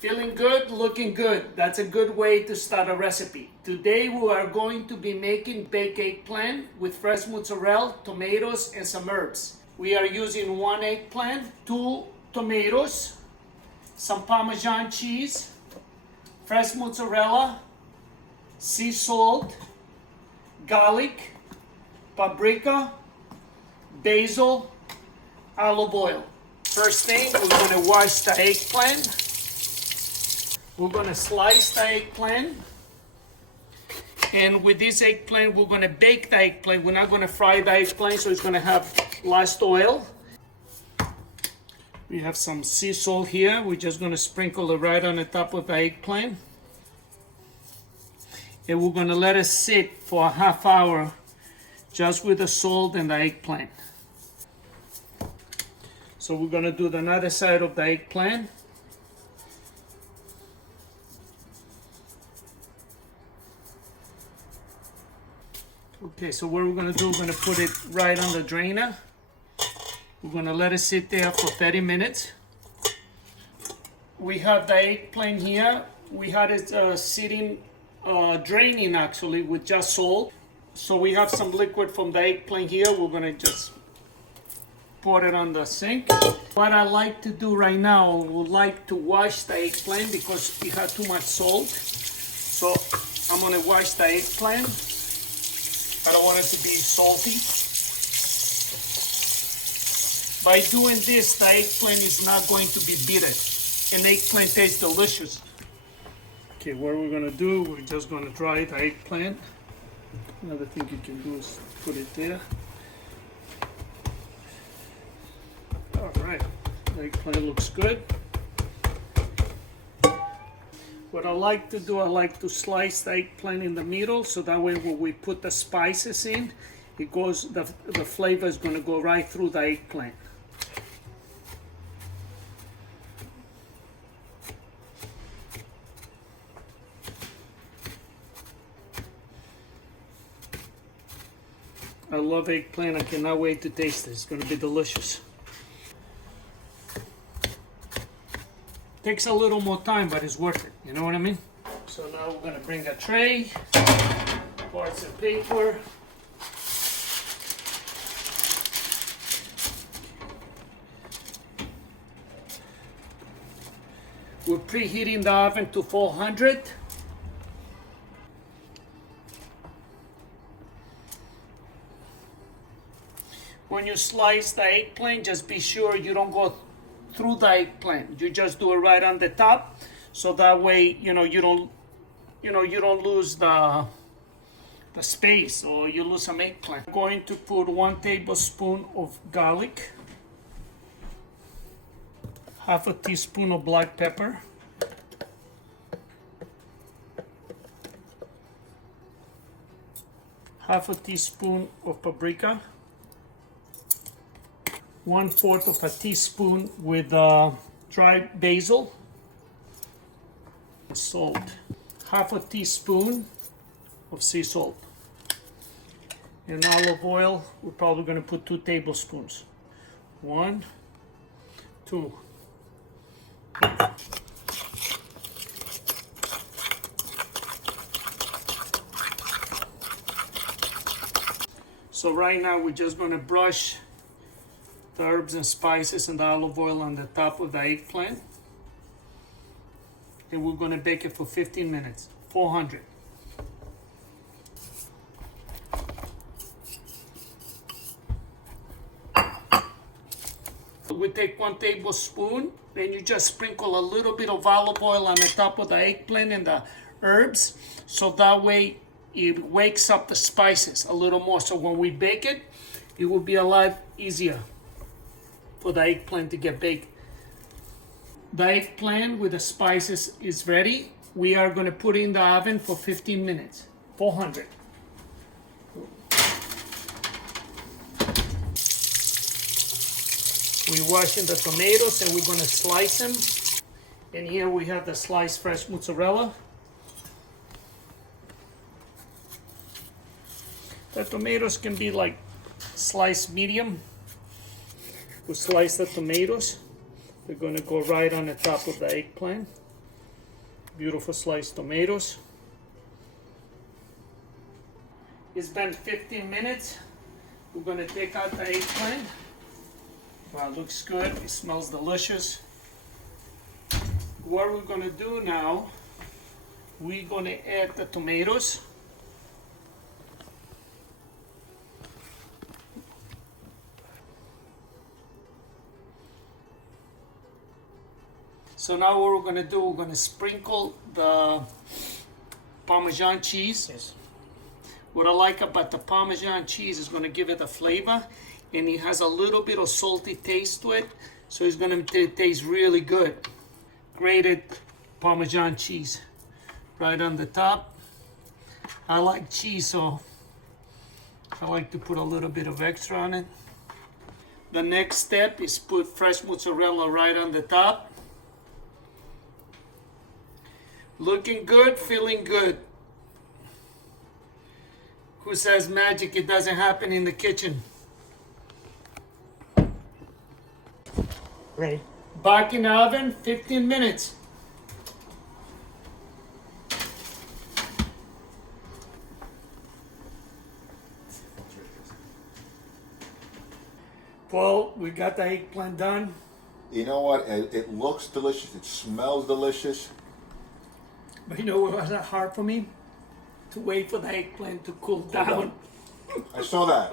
Feeling good, looking good. That's a good way to start a recipe. Today we are going to be making baked eggplant with fresh mozzarella, tomatoes, and some herbs. We are using 1 eggplant, 2 tomatoes, some Parmesan cheese, fresh mozzarella, sea salt, garlic, paprika, basil, olive oil. First thing, we're going to wash the eggplant. We're going to slice the eggplant. And with this eggplant, we're going to bake the eggplant. We're not going to fry the eggplant, so it's going to have less oil. We have some sea salt here. We're just going to sprinkle it right on the top of the eggplant. And we're going to let it sit for a half hour just with the salt and the eggplant. So we're going to do the other side of the eggplant. Okay, so what we're going to do, we're going to put it right on the drainer. We're going to let it sit there for 30 minutes. We have the eggplant here. We had it sitting, draining actually with just salt. So we have some liquid from the eggplant here. We're going to just pour it on the sink. What I like to do right now, I would like to wash the eggplant because it had too much salt. So I'm going to wash the eggplant. I don't want it to be salty. By doing this, the eggplant is not going to be bitter. And eggplant tastes delicious. Okay, what we're going to do, we're just going to dry the eggplant. Another thing you can do is put it there. All right, the eggplant looks good. What I like to do, I like to slice the eggplant in the middle, so that way when we put the spices in, it goes, the flavor is going to go right through the eggplant. I love eggplant. I cannot wait to taste it. It's going to be delicious. Takes a little more time, but it's worth it. You know what I mean? So now we're going to bring a tray, parts of paper. We're preheating the oven to 400. When you slice the eggplant, just be sure you don't go through the eggplant. You just do it right on the top, so that way you don't lose the space, or you lose some eggplant. I'm going to put 1 tablespoon of garlic, half a teaspoon of black pepper, half a teaspoon of paprika, 1/4 of a teaspoon with dried basil, salt, half a teaspoon of sea salt, and olive oil. We're probably going to put 2 tablespoons. 1, 2. So right now we're just going to brush the herbs and spices and the olive oil on the top of the eggplant, and we're going to bake it for 15 minutes, 400. We take 1 tablespoon, and you just sprinkle a little bit of olive oil on the top of the eggplant and the herbs, so that way it wakes up the spices a little more. So when we bake it, it will be a lot easier for the eggplant to get baked. The eggplant with the spices is ready. We are going to put it in the oven for 15 minutes, 400. We're washing the tomatoes and we're going to slice them. And here we have the sliced fresh mozzarella. The tomatoes can be like sliced medium. We slice the tomatoes. They're going to go right on the top of the eggplant. Beautiful sliced tomatoes. It's been 15 minutes. We're gonna take out the eggplant. Wow, it looks good. It smells delicious. What we're gonna do now, we're gonna add the tomatoes. So now what we're gonna do, we're gonna sprinkle the Parmesan cheese. Yes. What I like about the Parmesan cheese is gonna give it a flavor, and it has a little bit of salty taste to it, so it's gonna taste really good. Grated Parmesan cheese right on the top. I like cheese, so I like to put a little bit of extra on it. The next step is put fresh mozzarella right on the top. Looking good, feeling good. Who says magic, it doesn't happen in the kitchen? Ready? Back in the oven, 15 minutes. Well, we got the eggplant done. You know what? It looks delicious. It smells delicious. But you know what was hard for me? To wait for the eggplant to cool down. I saw that.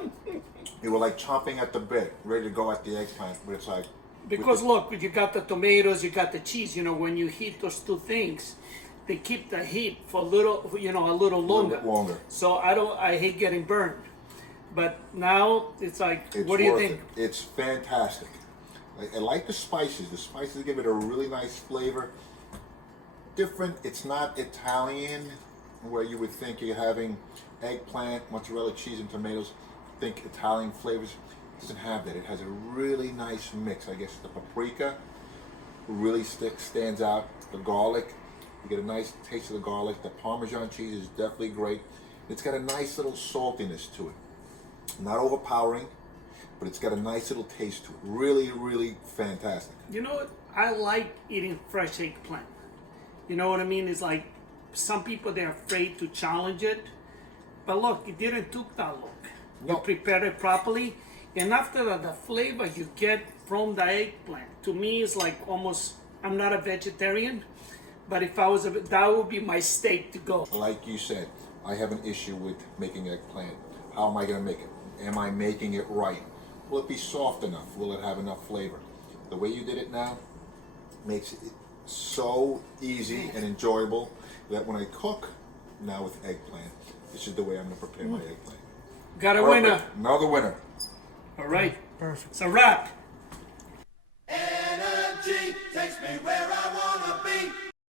You were like chomping at the bit, ready to go at the eggplant, but it's like... Because look, you got the tomatoes, you got the cheese, you know, when you heat those two things, they keep the heat for a little, you know, a little longer. A little bit longer. So I hate getting burned. But now it's like, It's what do you worth think? it. It's fantastic. I like the spices. The spices give it a really nice flavor. Different. It's not Italian, where you would think you're having eggplant, mozzarella cheese, and tomatoes. Think Italian flavors. It doesn't have that. It has a really nice mix. I guess the paprika really stands out. The garlic, you get a nice taste of the garlic. The Parmesan cheese is definitely great. It's got a nice little saltiness to it. Not overpowering, but it's got a nice little taste to it. Really, really fantastic. You know what? I like eating fresh eggplant. You know what I mean? It's like some people, they're afraid to challenge it. But look, it didn't took that long. You No. prepare it properly. And after that, the flavor you get from the eggplant, to me, is like almost, I'm not a vegetarian, but if I was, that would be my steak to go. Like you said, I have an issue with making eggplant. How am I going to make it? Am I making it right? Will it be soft enough? Will it have enough flavor? The way you did it now makes it so easy and enjoyable that when I cook now with eggplant, this is the way I'm going to prepare my eggplant. Got a Perfect. winner. Another winner. All right. Perfect. It's a wrap. Energy takes me where